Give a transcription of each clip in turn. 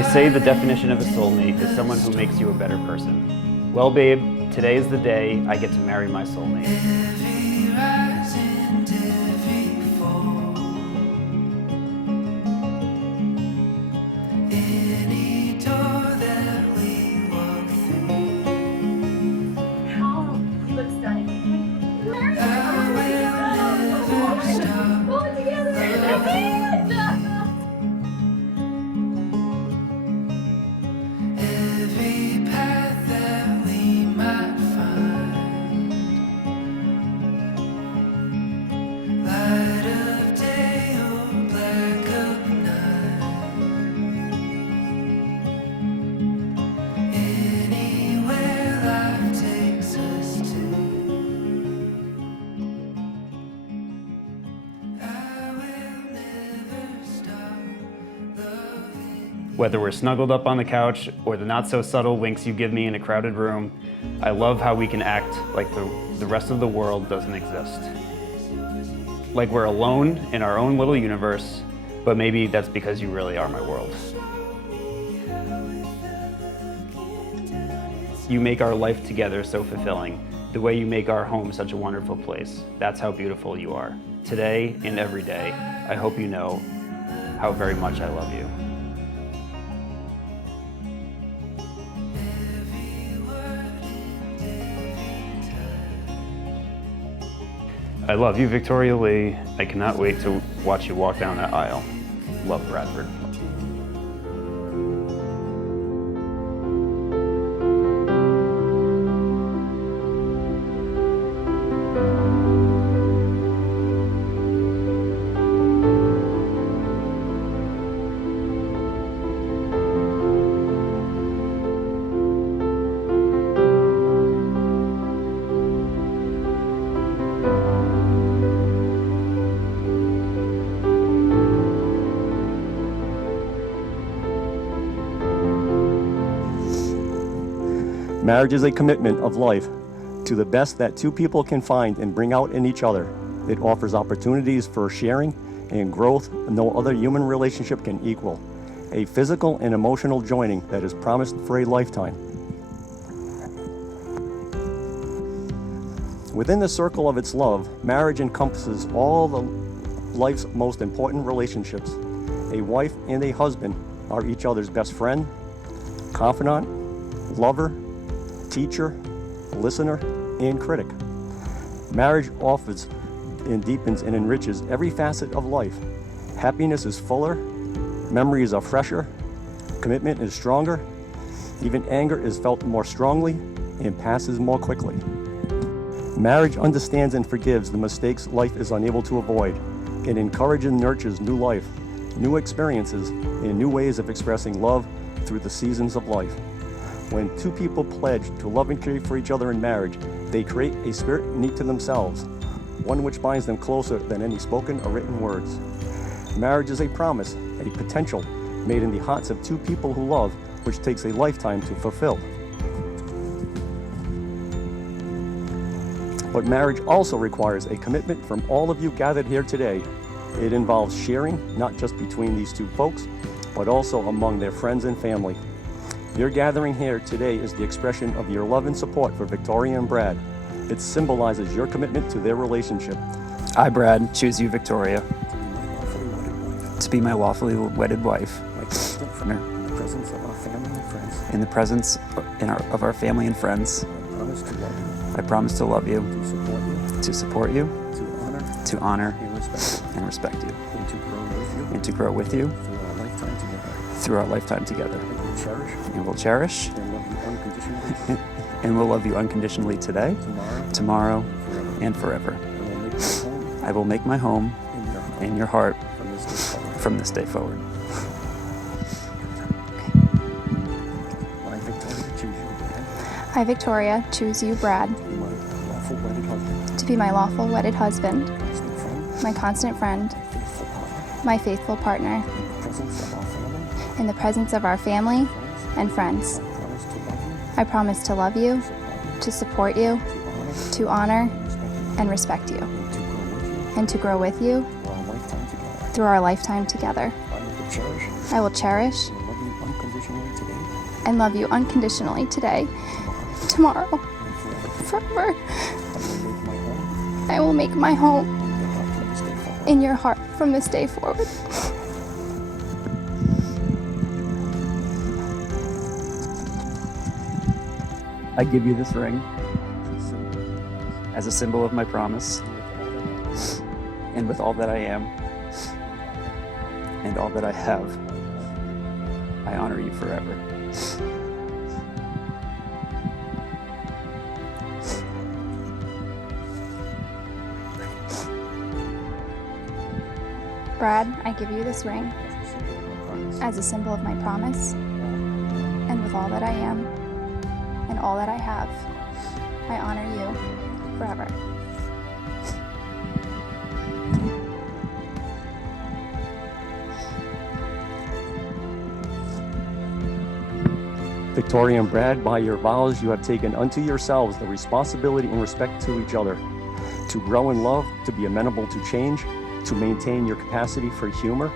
They say the definition of a soulmate is someone who makes you a better person. Well, babe, today is the day I get to marry my soulmate. Whether we're snuggled up on the couch or the not-so-subtle winks you give me in a crowded room, I love how we can act like the rest of the world doesn't exist. Like we're alone in our own little universe, but maybe that's because you really are my world. You make our life together so fulfilling, the way you make our home such a wonderful place. That's how beautiful you are. Today and every day, I hope you know how very much I love you. I love you, Victoria Lee. I cannot wait to watch you walk down that aisle. Love, Bradford. Marriage is a commitment of life to the best that two people can find and bring out in each other. It offers opportunities for sharing and growth no other human relationship can equal. A physical and emotional joining that is promised for a lifetime. Within the circle of its love, marriage encompasses all the life's most important relationships. A wife and a husband are each other's best friend, confidant, lover, teacher, listener, and critic. Marriage offers and deepens and enriches every facet of life. Happiness is fuller, memories are fresher, commitment is stronger, even anger is felt more strongly and passes more quickly. Marriage understands and forgives the mistakes life is unable to avoid. It encourages and nurtures new life, new experiences, and new ways of expressing love through the seasons of life. When two people pledge to love and care for each other in marriage, they create a spirit unique to themselves, one which binds them closer than any spoken or written words. Marriage is a promise, a potential, made in the hearts of two people who love, which takes a lifetime to fulfill. But marriage also requires a commitment from all of you gathered here today. It involves sharing, not just between these two folks, but also among their friends and family. Your gathering here today is the expression of your love and support for Victoria and Brad. It symbolizes your commitment to their relationship. I, Brad, choose you, Victoria, to be my lawfully wedded wife. In the presence of our family and friends. In the presence of our family and friends. I promise to love you. I promise to love you. To support you. To honor. And respect you. And to grow with you. Through our lifetime together. And we'll cherish. And we'll love you unconditionally today, tomorrow, and forever. I will make my home in your heart from this day forward. I, Victoria, choose you, Brad, to be my lawful wedded husband, my constant friend, my faithful partner, in the presence of our family and friends. I promise to love you, to support you, to honor and respect you, and to grow with you through our lifetime together. I will cherish and love you unconditionally today, tomorrow, forever. I will make my home in your heart from this day forward. I give you this ring as a symbol of my promise, and with all that I am and all that I have, I honor you forever. Brad, I give you this ring as a symbol of my promise, and with all that I am and all that I have, I honor you forever. Victoria and Brad, by your vows, you have taken unto yourselves the responsibility and respect to each other, to grow in love, to be amenable to change, to maintain your capacity for humor,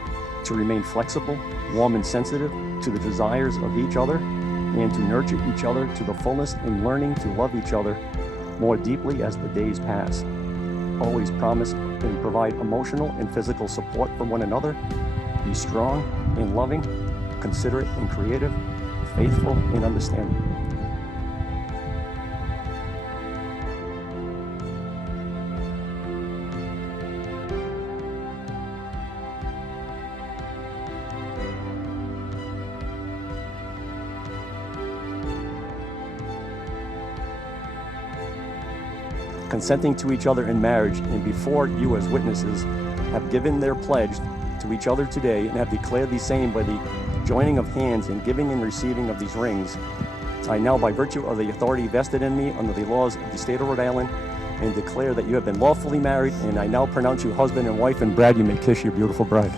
to remain flexible, warm and sensitive to the desires of each other, and to nurture each other to the fullest in learning to love each other more deeply as the days pass. Always promise and provide emotional and physical support for one another. Be strong and loving, considerate and creative, faithful and understanding. Consenting to each other in marriage, and before you as witnesses have given their pledge to each other today and have declared the same by the joining of hands and giving and receiving of these rings, I now, by virtue of the authority vested in me under the laws of the state of Rhode Island, and declare that you have been lawfully married, and I now pronounce you husband and wife, and Brad, you may kiss your beautiful bride.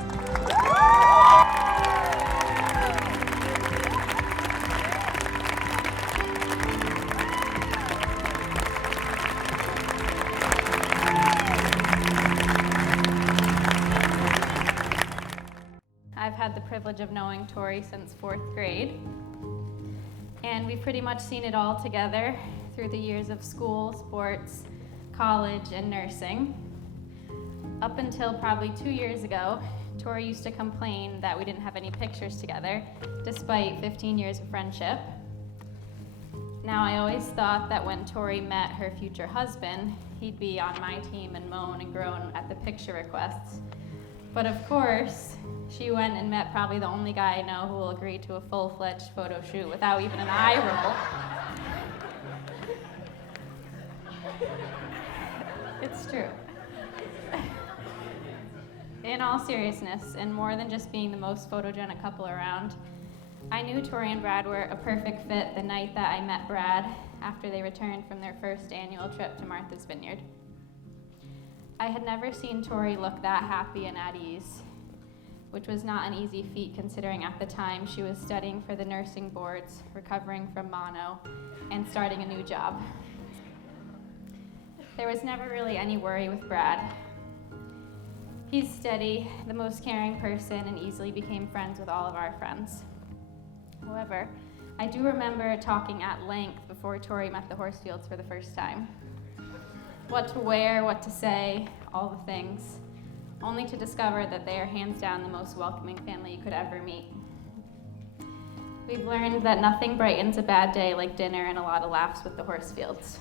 I've had the privilege of knowing Tori since 4th grade, and we've pretty much seen it all together through the years of school, sports, college, and nursing. Up until probably 2 years ago, Tori used to complain that we didn't have any pictures together, despite 15 years of friendship. Now, I always thought that when Tori met her future husband, he'd be on my team and moan and groan at the picture requests. But of course, she went and met probably the only guy I know who will agree to a full-fledged photo shoot without even an eye roll. It's true. In all seriousness, and more than just being the most photogenic couple around, I knew Tori and Brad were a perfect fit the night that I met Brad after they returned from their first annual trip to Martha's Vineyard. I had never seen Tori look that happy and at ease, which was not an easy feat considering at the time she was studying for the nursing boards, recovering from mono, and starting a new job. There was never really any worry with Brad. He's steady, the most caring person, and easily became friends with all of our friends. However, I do remember talking at length before Tori met the Horsefields for the first time. What to wear, what to say, all the things, only to discover that they are hands down the most welcoming family you could ever meet. We've learned that nothing brightens a bad day like dinner and a lot of laughs with the Horsefields.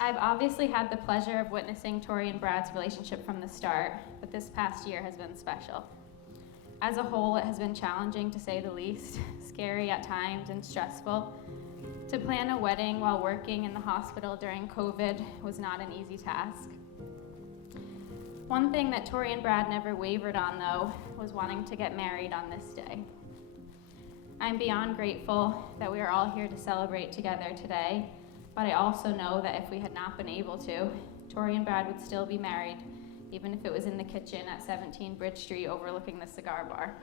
I've obviously had the pleasure of witnessing Tori and Brad's relationship from the start, but this past year has been special. As a whole, it has been challenging to say the least, scary at times and stressful. To plan a wedding while working in the hospital during COVID was not an easy task. One thing that Tori and Brad never wavered on, though, was wanting to get married on this day. I'm beyond grateful that we are all here to celebrate together today, but I also know that if we had not been able to, Tori and Brad would still be married, even if it was in the kitchen at 17 Bridge Street overlooking the cigar bar.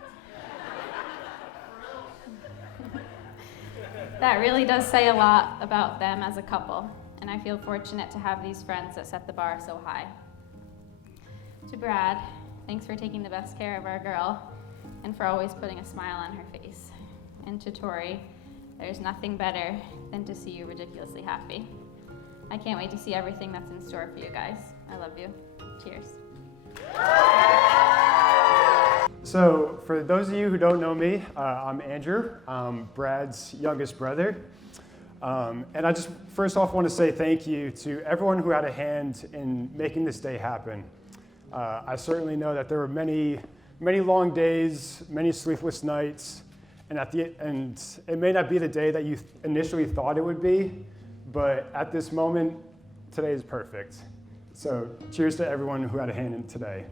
That really does say a lot about them as a couple, and I feel fortunate to have these friends that set the bar so high. To Brad, Thanks for taking the best care of our girl and for always putting a smile on her face. And to Tori, there's nothing better than to see you ridiculously happy. I can't wait to see everything that's in store for you guys. I love you. Cheers. So, for those of you who don't know me, I'm Andrew. I'm Brad's youngest brother. And I just first off want to say thank you to everyone who had a hand in making this day happen. I certainly know that there were many long days, many sleepless nights, and it may not be the day that you initially thought it would be, but at this moment, today is perfect. So cheers to everyone who had a hand in today.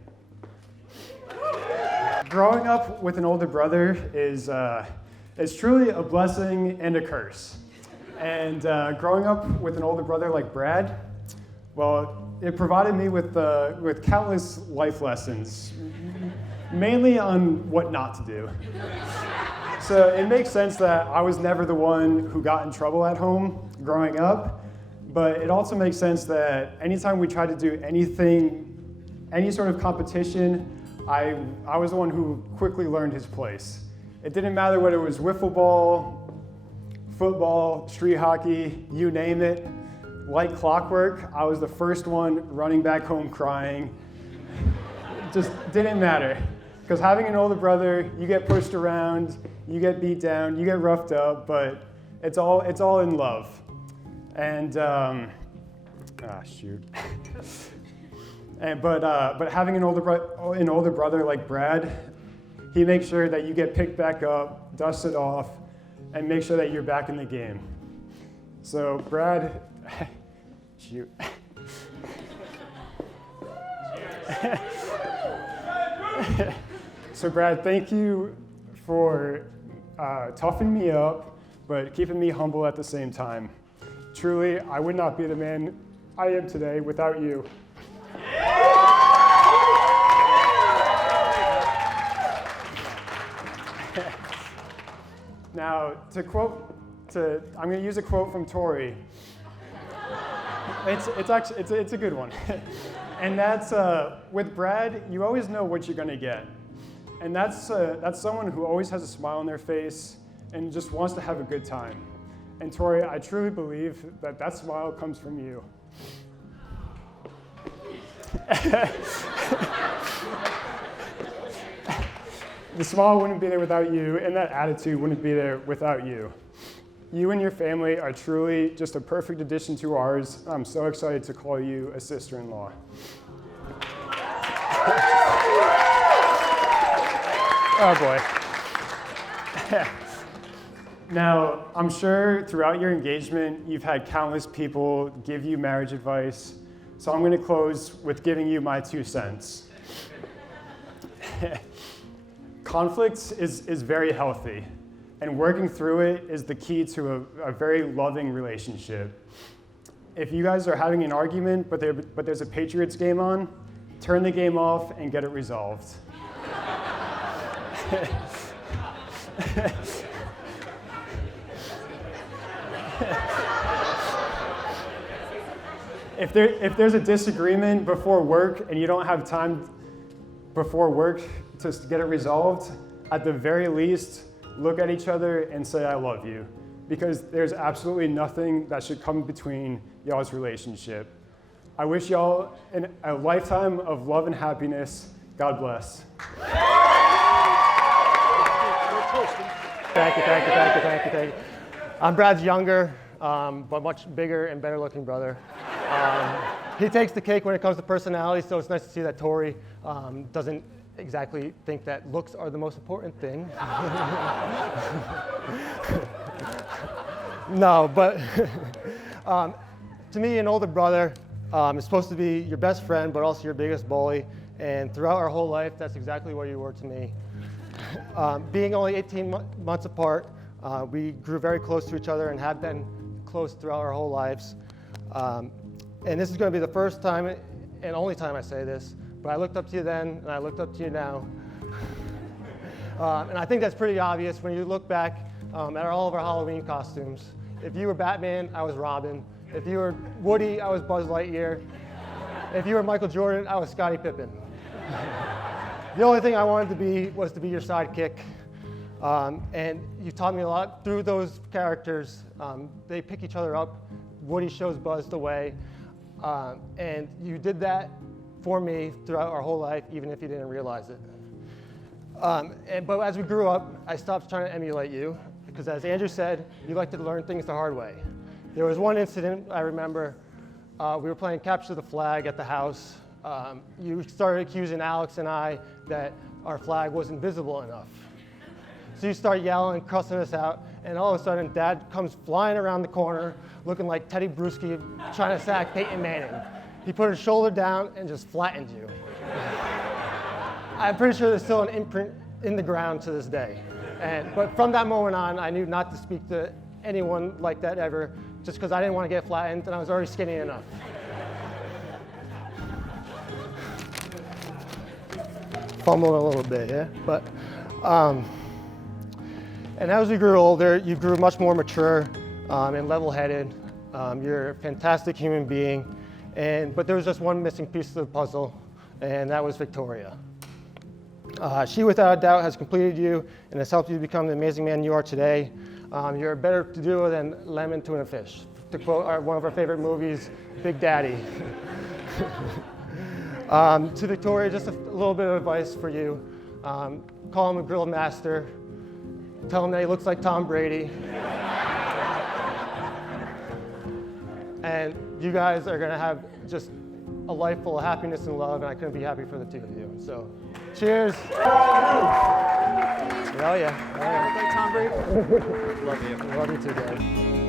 Growing up with an older brother is truly a blessing and a curse. And growing up with an older brother like Brad, well, it provided me with countless life lessons, mainly on what not to do. So it makes sense that I was never the one who got in trouble at home growing up, but it also makes sense that anytime we tried to do anything, any sort of competition, I was the one who quickly learned his place. It didn't matter whether it was wiffle ball, football, street hockey, you name it. Like clockwork, I was the first one running back home crying. It just didn't matter. Because having an older brother, you get pushed around, you get beat down, you get roughed up, but it's all in love. And but having an older brother like Brad, he makes sure that you get picked back up, dusted off, and make sure that you're back in the game. So Brad, shoot. So Brad, thank you for toughing me up, but keeping me humble at the same time. Truly, I would not be the man I am today without you. Now, I'm going to use a quote from Tori. It's a good one. And that's, with Brad, you always know what you're going to get. And that's someone who always has a smile on their face and just wants to have a good time. And Tori, I truly believe that smile comes from you. The smile wouldn't be there without you, and that attitude wouldn't be there without you. You and your family are truly just a perfect addition to ours. I'm so excited to call you a sister-in-law. Oh boy. Now, I'm sure throughout your engagement, you've had countless people give you marriage advice, so I'm going to close with giving you my 2 cents. Conflict is very healthy, and working through it is the key to a very loving relationship. If you guys are having an argument, but there's a Patriots game on, turn the game off and get it resolved. If there's a disagreement before work and you don't have time before work to get it resolved, at the very least, look at each other and say, I love you. Because there's absolutely nothing that should come between y'all's relationship. I wish y'all a lifetime of love and happiness. God bless. Thank you. I'm Brad's younger, but much bigger and better looking brother. He takes the cake when it comes to personality, so it's nice to see that Tori doesn't exactly think that looks are the most important thing. No, but to me, an older brother is supposed to be your best friend, but also your biggest bully. And throughout our whole life, that's exactly what you were to me. Being only 18 months apart, we grew very close to each other and have been close throughout our whole lives. And this is going to be the first time and only time I say this, but I looked up to you then and I looked up to you now. And I think that's pretty obvious when you look back at all of our Halloween costumes. If you were Batman, I was Robin. If you were Woody, I was Buzz Lightyear. If you were Michael Jordan, I was Scottie Pippen. The only thing I wanted to be was to be your sidekick. And you taught me a lot through those characters. They pick each other up. Woody shows Buzz the way. And you did that for me throughout our whole life, even if you didn't realize it. But as we grew up, I stopped trying to emulate you, because as Andrew said, you like to learn things the hard way. There was one incident I remember. We were playing Capture the Flag at the house. You started accusing Alex and I that our flag wasn't visible enough. So you start yelling, cussing us out, and all of a sudden Dad comes flying around the corner looking like Teddy Bruschi trying to sack Peyton Manning. He put his shoulder down and just flattened you. I'm pretty sure there's still an imprint in the ground to this day. But from that moment on, I knew not to speak to anyone like that ever, just because I didn't want to get flattened and I was already skinny enough. Fumbled a little bit, yeah? But, and as we grew older, you grew much more mature and level-headed. You're a fantastic human being, but there was just one missing piece of the puzzle, and that was Victoria. She, without a doubt, has completed you and has helped you become the amazing man you are today. You're better to do than lemon tuna fish, to quote one of our favorite movies, Big Daddy. To Victoria, just a little bit of advice for you. Call him a grill master. Tell him that he looks like Tom Brady. And you guys are gonna have just a life full of happiness and love, and I couldn't be happy for the two of you. So, cheers. Oh yeah. Tom Brady. Love you. Love you too, guys.